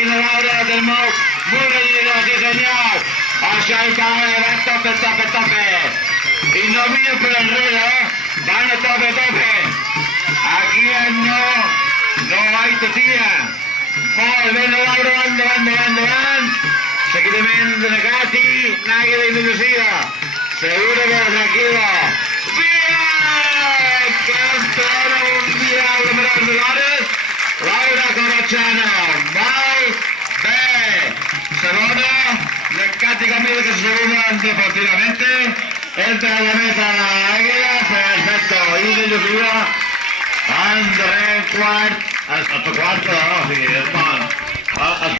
Martina Laura del Moc, muy reñido, sí señor. Hacia el caballo, va tope. Y no mire por el reloj, van a tope. Aquí no hay tutía. Molt bé, Laura, van. Seguidament negati, nadie de inducida. Seguro que tranquilo. ¡Bien! Campeona mundial de medalles, Laura Corrochano. Molt bé. Segona, Necati Camilo, que se saludan deportivamente. Entra a la meta la águila, perfecto. Y de inducida, André Cuart. Hasta cuarto, no, sí, hermano.